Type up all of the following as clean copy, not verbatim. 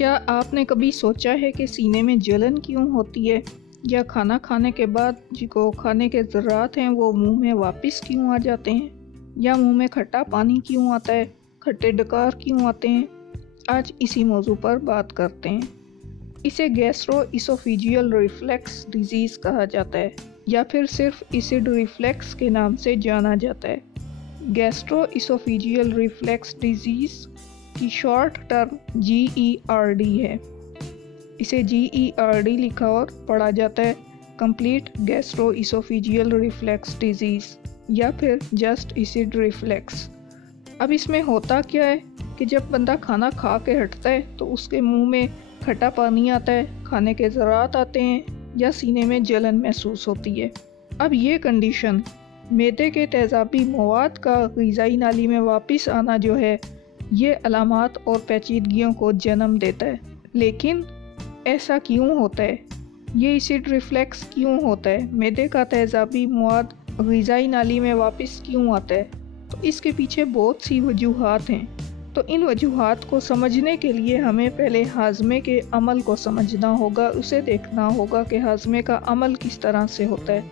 क्या आपने कभी सोचा है कि सीने में जलन क्यों होती है, या खाना खाने के बाद जो खाने के ज़रात हैं वो मुंह में वापस क्यों आ जाते हैं, या मुंह में खट्टा पानी क्यों आता है, खट्टे डकार क्यों आते हैं। आज इसी मौजू पर बात करते हैं। इसे गैस्ट्रोइसोफेजियल रिफ्लेक्स डिजीज़ कहा जाता है, या फिर सिर्फ एसिड रिफ्लेक्स के नाम से जाना जाता है। गैस्ट्रोइसोफेजियल रिफ्लेक्स डिजीज़ की शॉर्ट टर्म GERD है। इसे GERD लिखा और पढ़ा जाता है कंप्लीट गैस्ट्रोइसोफेजियल रिफ्लेक्स डिजीज़, या फिर जस्ट एसिड रिफ्लेक्स। अब इसमें होता क्या है कि जब बंदा खाना खा के हटता है तो उसके मुंह में खट्टा पानी आता है, खाने के ज़रात आते हैं, या सीने में जलन महसूस होती है। अब ये कंडीशन मैदे के तेज़ाबी मवाद का ग़िज़ाई नाली में वापस आना जो है, ये अलामात और पेचीदगियों को जन्म देता है। लेकिन ऐसा क्यों होता है? ये एसिड रिफ्लेक्स क्यों होता है? मैदे का तेज़ाबी मवाद ग़िज़ाई नाली में वापस क्यों आता है? तो इसके पीछे बहुत सी वजूहात हैं। तो इन वजूहात को समझने के लिए हमें पहले हाज़मे के अमल को समझना होगा, उसे देखना होगा कि हाज़मे का अमल किस तरह से होता है।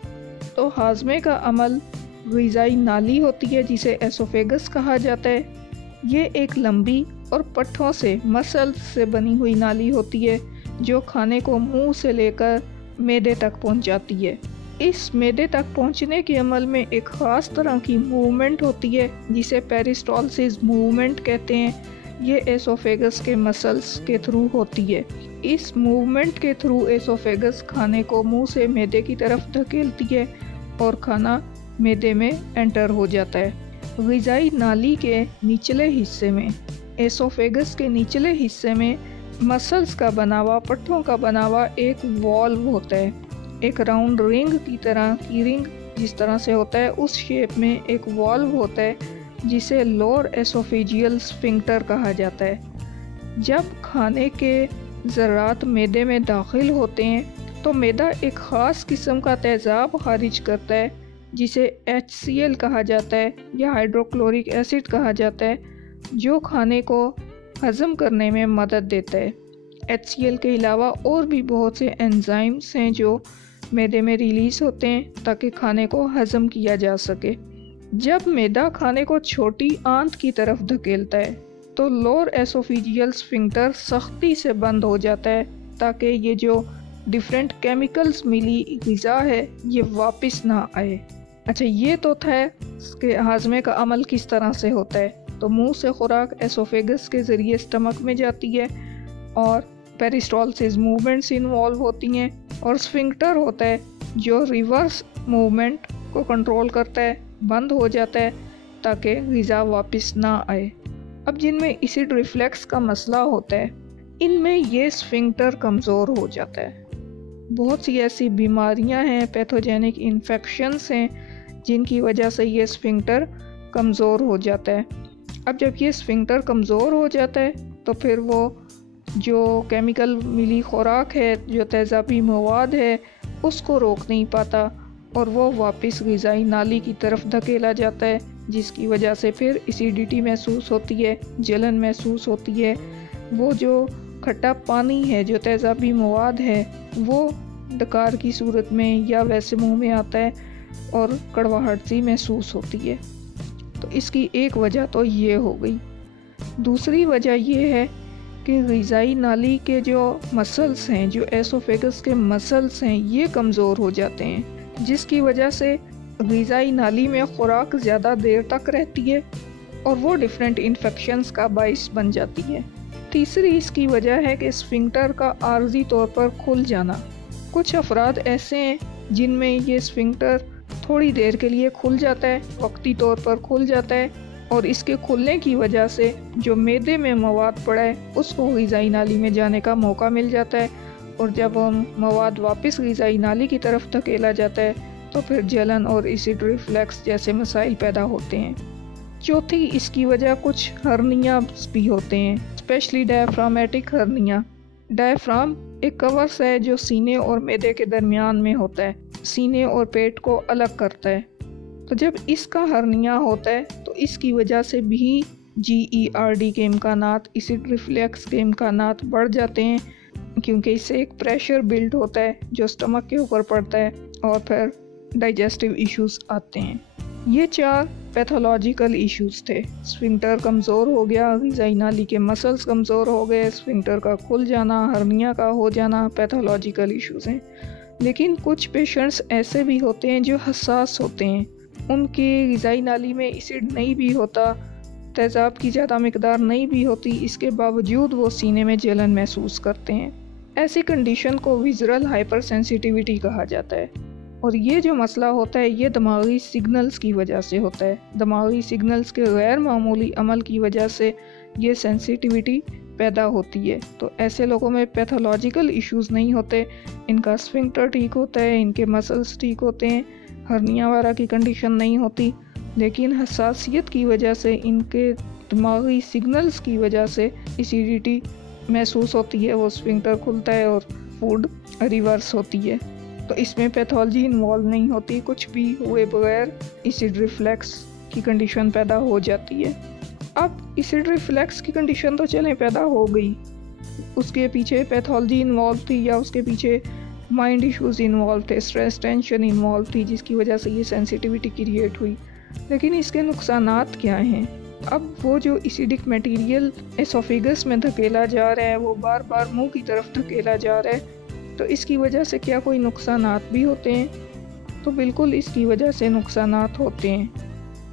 तो हाज़मे का अमल ग़िज़ाई नाली होती है जिसे एसोफेगस कहा जाता है। ये एक लंबी और पट्ठों से मसल्स से बनी हुई नाली होती है जो खाने को मुंह से लेकर मैदे तक पहुंचाती है। इस मैदे तक पहुंचने के अमल में एक ख़ास तरह की मूवमेंट होती है जिसे पेरिस्टालसिस मूवमेंट कहते हैं। ये एसोफेगस के मसल्स के थ्रू होती है। इस मूवमेंट के थ्रू एसोफेगस खाने को मुंह से मैदे की तरफ धकेलती है और खाना मैदे में एंटर हो जाता है। ग़िज़ाई नाली के निचले हिस्से में, एसोफेगस के निचले हिस्से में मसल्स का बनावा, पट्ठों का बनावा एक वॉल्व होता है। एक राउंड रिंग की तरह की रिंग जिस तरह से होता है उस शेप में एक वॉल्व होता है जिसे लोअर एसोफेजियल स्फिंक्टर कहा जाता है। जब खाने के ज़रात मैदे में दाखिल होते हैं तो मैदा एक ख़ास किस्म का तेज़ाब खारिज करता है जिसे HCl कहा जाता है या हाइड्रोक्लोरिक एसिड कहा जाता है, जो खाने को हज़म करने में मदद देता है। HCl के अलावा और भी बहुत से एंजाइम्स हैं जो मैदे में रिलीज़ होते हैं ताकि खाने को हज़म किया जा सके। जब मैदा खाने को छोटी आंत की तरफ धकेलता है तो लोअर एसोफेजियल स्फिंक्टर सख्ती से बंद हो जाता है ताकि ये जो डिफरेंट केमिकल्स मिली ग़िज़ा है ये वापस ना आए। अच्छा, ये तो था कि हाज़मे का अमल किस तरह से होता है। तो मुंह से खुराक एसोफेगस के ज़रिए स्टमक में जाती है और पेरिस्टालसिस मूवमेंट्स इन्वॉल्व होती हैं, और स्फिंक्टर होता है जो रिवर्स मूवमेंट को कंट्रोल करता है, बंद हो जाता है ताकि ग़िज़ा वापस ना आए। अब जिनमें एसिड रिफ्लेक्स का मसला होता है इनमें ये स्फिंक्टर कमज़ोर हो जाता है। बहुत सी ऐसी बीमारियां हैं, पैथोजेनिक इन्फेक्शंस हैं जिनकी वजह से ये स्फिंक्टर कमज़ोर हो जाता है। अब जब ये स्फिंक्टर कमज़ोर हो जाता है तो फिर वो जो केमिकल मिली खुराक है, जो तेज़ाबी मवाद है, उसको रोक नहीं पाता और वो वापस ग़िज़ाई नाली की तरफ धकेला जाता है, जिसकी वजह से फिर एसिडिटी महसूस होती है, जलन महसूस होती है। वो जो खट्टा पानी है, जो तेज़ाबी मवाद है, वो डकार की सूरत में या वैसे मुंह में आता है और कड़वाहट सी महसूस होती है। तो इसकी एक वजह तो ये हो गई। दूसरी वजह ये है कि ग़िज़ाई नाली के जो मसल्स हैं, जो एसोफेगस के मसल्स हैं, ये कमज़ोर हो जाते हैं, जिसकी वजह से ग़िज़ाई नाली में खुराक ज़्यादा देर तक रहती है और वो डिफरेंट इन्फेक्शंस का बाइस बन जाती है। तीसरी इसकी वजह है कि स्फिंक्टर का आर्जी तौर पर खुल जाना। कुछ अफराद ऐसे हैं जिनमें ये स्फिंक्टर थोड़ी देर के लिए खुल जाता है, वक्ती तौर पर खुल जाता है, और इसके खुलने की वजह से जो मैदे में मवाद पड़ा है उसको ग़िज़ाई नाली में जाने का मौका मिल जाता है, और जब वो मवाद वापस ग़िज़ाई नाली की तरफ धकेला जाता है तो फिर जलन और एसिड रिफ्लेक्स जैसे मसाइल पैदा होते हैं। चौथी इसकी वजह कुछ हर्निया भी होते हैं, स्पेशली डायफ्रामेटिक हर्निया। डायफ्राम एक कवर्स है जो सीने और मैदे के दरमियान में होता है, सीने और पेट को अलग करता है। तो जब इसका हर्निया होता है तो इसकी वजह से भी GERD के इम्कानात, एसिड रिफ्लक्स के इम्कानात बढ़ जाते हैं, क्योंकि इससे एक प्रेशर बिल्ड होता है जो स्टमक के ऊपर पड़ता है और फिर डाइजेस्टिव इश्यूज आते हैं। ये 4 पैथोलॉजिकल इश्यूज थे। स्फिंक्टर कमज़ोर हो गया, ग़िज़ाई नाली के मसल्स कमज़ोर हो गए, स्फिंक्टर का खुल जाना, हर्निया का हो जाना पैथोलॉजिकल इश्यूज हैं। लेकिन कुछ पेशेंट्स ऐसे भी होते हैं जो हसास होते हैं, उनकी ग़िज़ाई नाली में एसिड नहीं भी होता, तेज़ाब की ज़्यादा मिकदार नहीं भी होती, इसके बावजूद वो सीने में जलन महसूस करते हैं। ऐसी कंडीशन को विज़ुअल हाइपर सेंसिटिविटी कहा जाता है। और ये जो मसला होता है ये दिमागी सिग्नल्स की वजह से होता है। दिमागी सिग्नल्स के गैर मामूली अमल की वजह से ये सेंसिटिविटी पैदा होती है। तो ऐसे लोगों में पैथोलॉजिकल इश्यूज़ नहीं होते, इनका स्फिंक्टर ठीक होता है, इनके मसल्स ठीक होते हैं, हर्निया वगैरह की कंडीशन नहीं होती, लेकिन हसासियत की वजह से, इनके दिमागी सिग्नल्स की वजह से एसिडिटी महसूस होती है, वो स्फिंक्टर खुलता है और फूड रिवर्स होती है। तो इसमें पैथोलॉजी इन्वॉल्व नहीं होती, कुछ भी हुए बगैर एसिड रिफ्लक्स की कंडीशन पैदा हो जाती है। अब एसिड रिफ्लक्स की कंडीशन तो चलें पैदा हो गई, उसके पीछे पैथोलॉजी इन्वॉल्व थी या उसके पीछे माइंड इश्यूज इन्वॉल्व थे, स्ट्रेस टेंशन इन्वॉल्व थी, जिसकी वजह से ये सेंसिटिविटी क्रिएट हुई। लेकिन इसके नुकसानात क्या हैं? अब वो जो एसिडिक मटेरियल एसोफेगस में धकेला जा रहा है, वो बार बार मुंह की तरफ धकेला जा रहा है, तो इसकी वजह से क्या कोई नुकसानात भी होते हैं? तो बिल्कुल इसकी वजह से नुकसानात होते हैं।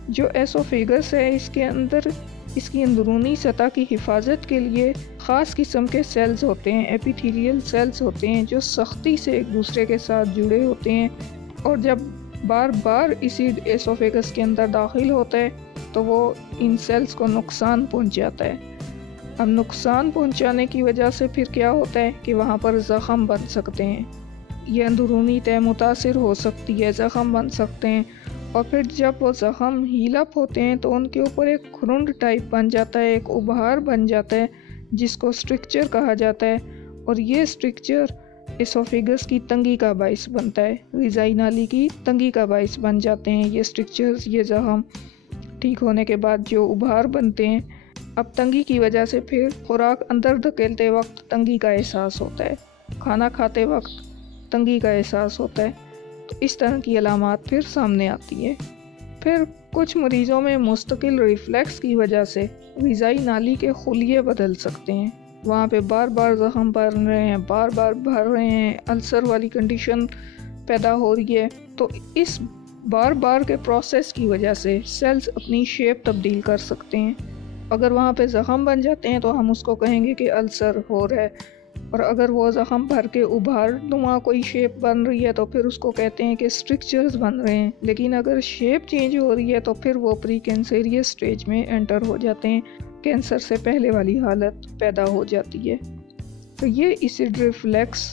जो एसोफेगस है, इसके अंदर इसकी अंदरूनी सतह की हिफाजत के लिए ख़ास किस्म के सेल्स होते हैं, एपिथेलियल सेल्स होते हैं, जो सख्ती से एक दूसरे के साथ जुड़े होते हैं। और जब बार बार एसिड एसोफेगस के अंदर दाखिल होता है तो वो इन सेल्स को नुकसान पहुंचाता है। अब नुकसान पहुंचाने की वजह से फिर क्या होता है कि वहाँ पर ज़ख़म बन सकते हैं, ये अंदरूनी तय मुतासिर हो सकती है, ज़ख़म बन सकते हैं। और फिर जब वो ज़ख़म हील अप होते हैं तो उनके ऊपर एक खुरुंड टाइप बन जाता है, एक उभार बन जाता है, जिसको स्ट्रिक्चर कहा जाता है। और ये स्ट्रिक्चर एसोफेगस की तंगी का बाइस बनता है, ग़िज़ाई नाली की तंगी का बाइस बन जाते हैं ये स्ट्रिक्चर्स, ये ज़ख़म ठीक होने के बाद जो उभार बनते हैं। अब तंगी की वजह से फिर खुराक अंदर धकेलते वक्त तंगी का एहसास होता है, खाना खाते वक्त तंगी का एहसास होता है। तो इस तरह की अलामात फिर सामने आती है। फिर कुछ मरीज़ों में मुस्तकिल रिफ्लेक्स की वजह से ग़िज़ाई नाली के खुलिये बदल सकते हैं, वहाँ पे बार बार ज़ख़म बन रहे हैं, बार बार भर रहे हैं, अल्सर वाली कंडीशन पैदा हो रही है। तो इस बार बार के प्रोसेस की वजह से सेल्स अपनी शेप तब्दील कर सकते हैं। अगर वहाँ पे ज़ख़म बन जाते हैं तो हम उसको कहेंगे कि अल्सर हो रहा है, और अगर वो ज़ख़म भर के उभार नुमा कोई शेप बन रही है तो फिर उसको कहते हैं कि स्ट्रिक्चर्स बन रहे हैं। लेकिन अगर शेप चेंज हो रही है तो फिर वो प्री कैंसरियस स्टेज में एंटर हो जाते हैं, कैंसर से पहले वाली हालत पैदा हो जाती है। तो ये एसिड रिफ्लक्स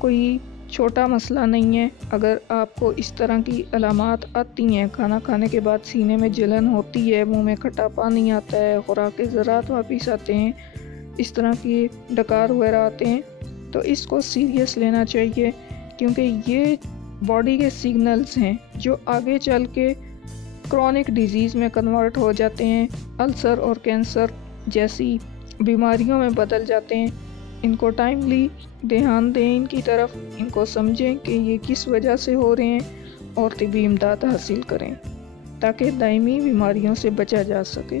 कोई छोटा मसला नहीं है। अगर आपको इस तरह की अलामात आती हैं, खाना खाने के बाद सीने में जलन होती है, मुंह में खट्टा पानी आता है, खुराक के ज़रात वापस आते हैं, इस तरह की डकार वगैरह आते हैं, तो इसको सीरियस लेना चाहिए, क्योंकि ये बॉडी के सिग्नल्स हैं जो आगे चल के क्रॉनिक डिजीज़ में कन्वर्ट हो जाते हैं, अल्सर और कैंसर जैसी बीमारियों में बदल जाते हैं। इनको टाइमली ध्यान दें इनकी तरफ, इनको समझें कि ये किस वजह से हो रहे हैं और तिब्बी इमदाद हासिल करें ताकि दायमी बीमारियों से बचा जा सके।